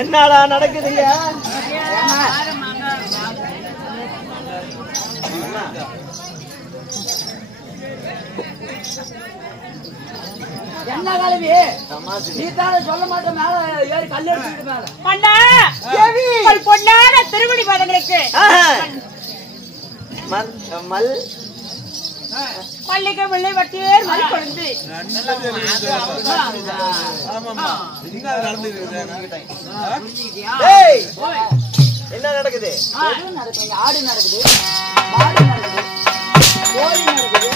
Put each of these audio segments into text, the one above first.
என்னடா நடக்குதுங்க? என்ன காலவி நீ தான் சொல்ல மாட்ட மேல ஏறி கல் எடுத்துட்டு மேல அண்ணா ஒரு பொண்ணான திருவடி பாதங்களுக்கு மல்லிகை வெள்ளை வட்டியேர் மறி கொழுந்து என்ன நடக்குது? ஆடு நடக்குது, மாடு நடக்குது, கோழி நடக்குது.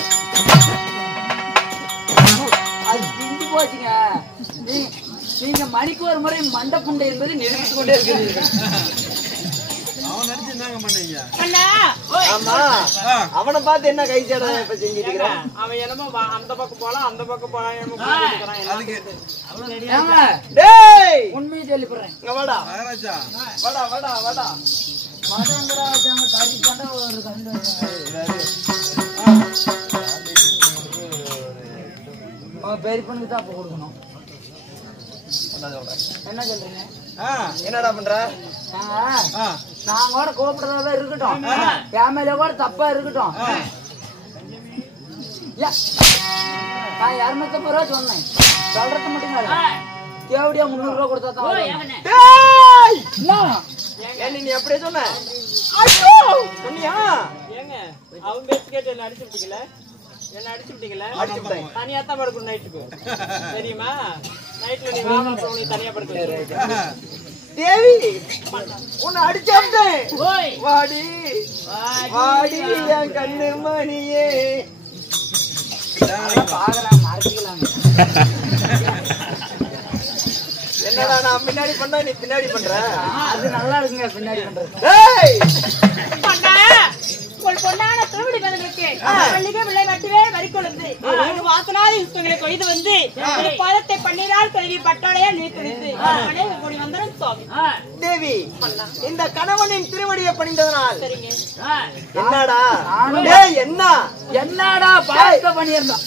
அது திண்டு போச்சுங்க. நீங்க மணிக்கு ஒரு முறை மண்டை புண்டை என்பதை நிரூபித்துக் கொண்டே இருக்கிறீர்கள். அண்ணா ஆமா அவனை பார்த்து என்ன கை சேட இப்ப செஞ்சுட்டு இருக்கிறான்? அவன் என்னமோ அந்த பக்கம் போலாம் அந்த பக்கம் போலாம் என்னமோ பண்ணிட்டு இருக்கிறான். ஏங்க, டேய் உண்மையை சொல்லிப்படுறேன். இங்க வாடா வாடா வாடா வாடா. மதங்கரா வச்சாங்க, கறி கொண்டா ஒரு கண்டு. பெரியப்பனுக்கு தான் அப்ப கொடுக்கணும். என்ன சொல்றீங்க? என்னடா பண்ற? நான் கூட கூப்பிடுறதா இருக்கட்டும், என் மேல கூட தப்பா இருக்கட்டும். நான் 250 ரூபா சொன்னேன், சொல்றது மட்டும் தேவடியா 300 ரூபா கொடுத்தா தான். டேய் என்ன? என்ன நீ அப்படியே சொன்ன? ஐயோ, சொன்னியா? ஏங்க அவன் பேச்சு கேட்டு என்ன அடிச்சு விட்டீங்களா? என்ன அடிச்சு விட்டீங்களா? அடிச்சுட்டேன். தனியா தான் படுக்கணும் நைட்டுக்கு, தெரியுமா? நைட்ல நீ வாங்க, அப்புறம் நீ தனியா படுக்க. தேவி உன்னை அடிச்சேன். ஓய் வாடி வாடி என் கண்ணு மணியே. பாக்குறாங்க, மறைச்சிக்கலாங்க. என்னடா நான் முன்னாடி பண்ணா நீ பின்னாடி பண்ற? அது நல்லா இருக்குங்க பின்னாடி பண்றது. டேய் அண்ணா, உங்கள் பொன்னான திருவிழி பதங்களுக்கு மல்லிகை விலை மட்டுமே வரிக்கொழுந்து வாசனாதி புஷ்பங்களை கொய்து வந்து ஒரு பாதத்தை பன்னீரால் கழுவி பட்டாளையா நீர்த்துளித்து அநேக கோடி வந்தனம் சுவாமி. தேவி இந்த கணவனின் திருவடியை பணிந்ததனால் சரிங்க. என்னடா? டேய் என்ன என்னடா பாயத்தை பண்ணியிருந்தோம்?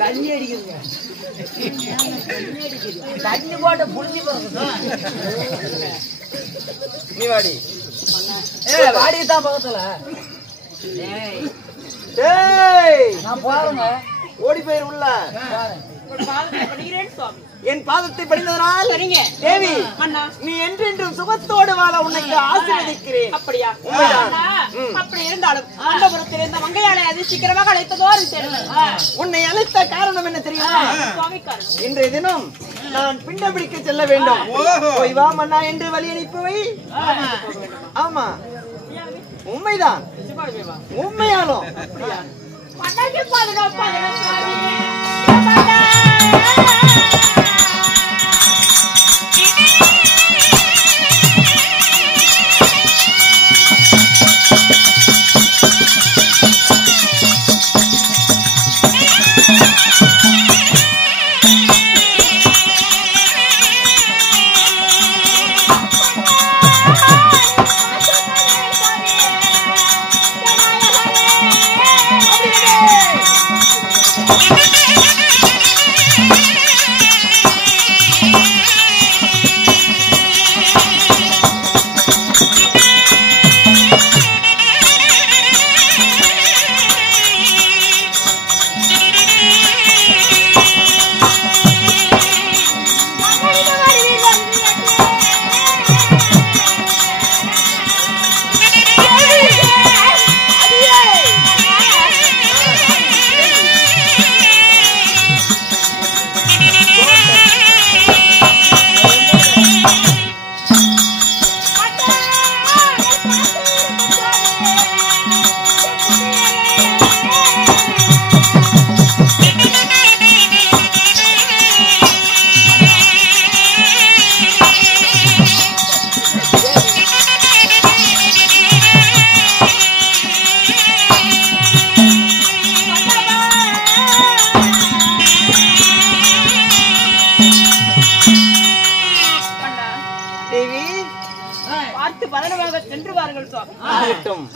தண்ணி அடிக்குதுங்க, தண்ணி போட்டு புளிஞ்சு போறது. நீ வாடி. வாடிதான் பக்கத்துல. டேய் நான் போறேங்க. ஓடி போயிரு உள்ள. உங்கள் பாதத்தை பணிகிறேன் சுவாமி. என் பாதத்தை பணிந்ததனால் சரிங்க தேவி அண்ணா. நீ என்றென்றும் சுகத்தோடு வாழ உனக்கு ஆசீர்வதிக்கிறேன். அப்படியா? உண்மைதான். அப்படி இருந்தாலும் அந்த புறத்தில் இருந்த மங்கையாளை அது சீக்கிரமாக அழைத்ததோடு உன்னை அழைத்த காரணம் என்ன தெரியுமா? சுவாமி காரணம். இன்றைய தினம் நான் பிண்டம் பிடிக்க செல்ல வேண்டும். போய் வா மன்னா என்று வழி அனுப்பி வை. ஆமா உண்மைதான், உண்மையாலும் மன்னருக்கு பாதுகாப்பு சுவாமி.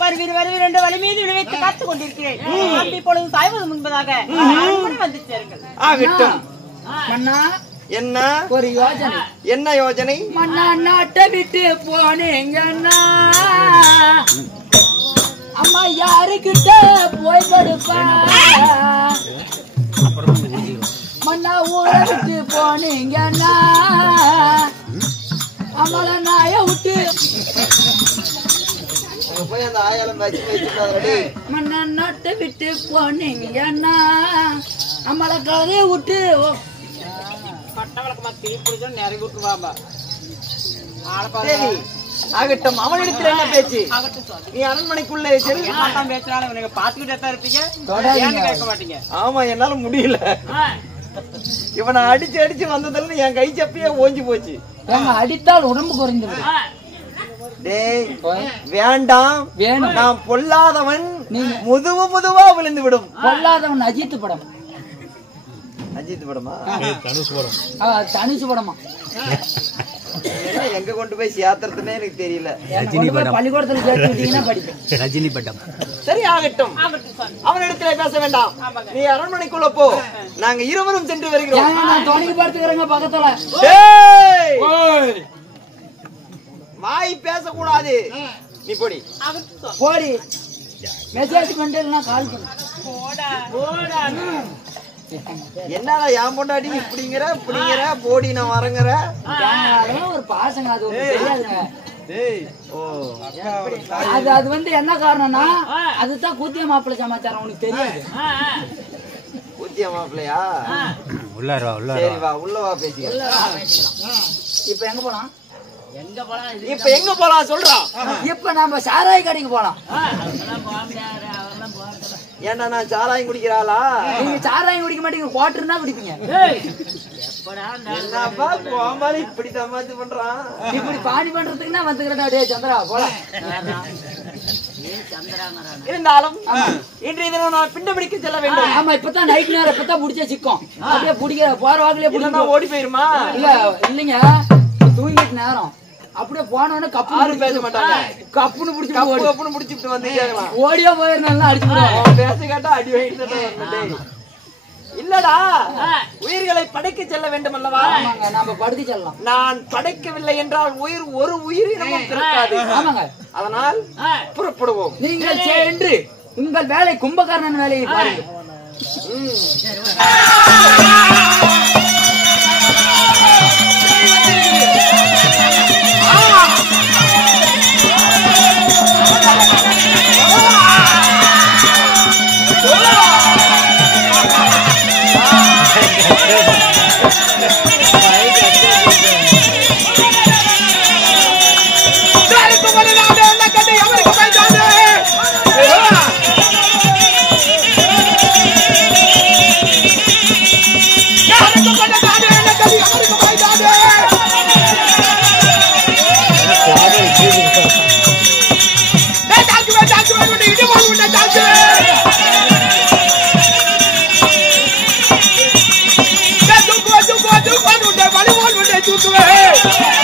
வருவீர் என்று வழி மீது விளைவித்து காத்துக் கொண்டிருக்கிறேன். இப்பொழுது சாய்வது முன்பதாக வந்து சேருங்கள். ஆகட்டும். மன்னா என்ன ஒரு யோஜனை? என்ன யோஜனை? மன்னா நாட்டை விட்டு போனீங்கன்னா அம்மா யாருக்கிட்ட போய் படுப்பா? மன்னா ஊரை விட்டு போனீங்கன்னா அம்மால நாய விட்டு போய் அந்த ஆயாலம் வச்சு வச்சுட்டாரு. மன்னா நாட்டை விட்டு போனீங்கன்னா நம்மள கதையை விட்டு பட்டவளக்கமா திருப்பி நிறைய விட்டுருவாங்க. சரி ஆகட்டும், அவனிடத்தில் என்ன பேச்சு? நீ அரண்மனைக்குள்ளே செல். பேசுறாலும் நீங்க பாத்துக்கிட்டே தான் இருப்பீங்க, கேட்க மாட்டீங்க. ஆமா, என்னால முடியல. இவனை அடிச்சு அடிச்சு வந்ததுல என் கை சப்பியே ஓஞ்சி போச்சு. அடித்தால் உடம்பு குறைந்து டேய் வேண்டாம், நான் பொல்லாதவன், முதுவா விழுந்து விடும். பொல்லாதவன் அஜித் படம். அஜித் படமா? தனுசு படமா? எங்க கொண்டு போய் சேர்த்துறதுன்னே எனக்கு தெரியல. பள்ளிக்கூடத்துல சேர்த்து விட்டீங்கன்னா படிப்பேன். ரஜினி பட்டம். சரி ஆகட்டும், அவனிடத்துல பேச வேண்டாம். நீ அரண்மனைக்குள்ள போ, நாங்க இருவரும் சென்று வருகிறோம். நான் துணைக்கு பார்த்துக்கிறேங்க பக்கத்துல. வாய் பேசக்கூடாது, நீ போடி போடி. மெசேஜ் பண்ணா கால் பண்ணு. என்னடா என் பொண்டாட்டி இப்படிங்கிற இப்படிங்கிற போடி நான் வரங்கிற? ஒரு பாசங்க, அது தெரியாதுங்க. ஓ அது வந்து என்ன காரணம்னா அதுதான் கூத்திய மாப்பிள்ளை சமாச்சாரம், உனக்கு தெரியாது. கூத்திய மாப்பிள்ளையா? உள்ளாரா சரி வா, உள்ள வா பேசிக்கலாம். இப்ப எங்க போலாம்? இப்ப எங்க போலாம் சொல்றா? இப்ப நம்ம சாராய கடைக்கு போலாம். ஏன்னா நான் சாராயம் குடிக்கிறாளா? நீங்க சாராயம் குடிக்க மாட்டீங்க, குவாட்டர் தான் குடிப்பீங்க. என்னப்பா கோமாளி இப்படி தமாச்சு பண்றான்? இப்படி பாணி பண்றதுக்குன்னா வந்துக்கிறேன். டே சந்திரா போலாம். இருந்தாலும் இன்றைய தினம் நான் பிண்ட பிடிக்க செல்ல வேண்டும். ஆமா, இப்பதான் நைட் நேரம், இப்பதான் புடிச்ச சிக்கும். அப்படியே பிடிக்கிற போற வாக்குலயே இல்லன்னா ஓடி போயிருமா? இல்ல இல்லைங்க, தூங்கிட்டு நேரம் அப்படியே போனோன்னு கப்பு பேச மாட்டாங்க. கப்புன்னு புடிச்சுட்டு வந்து கேட்கலாம். ஓடியா போயிருந்தா அடிச்சு பேச கேட்டா அடி வாங்கிட்டு இல்லடா, உயிர்களை படைக்க செல்ல வேண்டும் அல்லவா? நாம படுத்தி செல்லலாம். நான் படைக்கவில்லை என்றால் உயிர் ஒரு உயிரினமும் இருக்காது. ஆமாங்க, அதனால் புறப்படுவோம். நீங்கள் சென்று உங்கள் வேலை கும்பகர்ணன் வேலையை பாருங்க. Hey!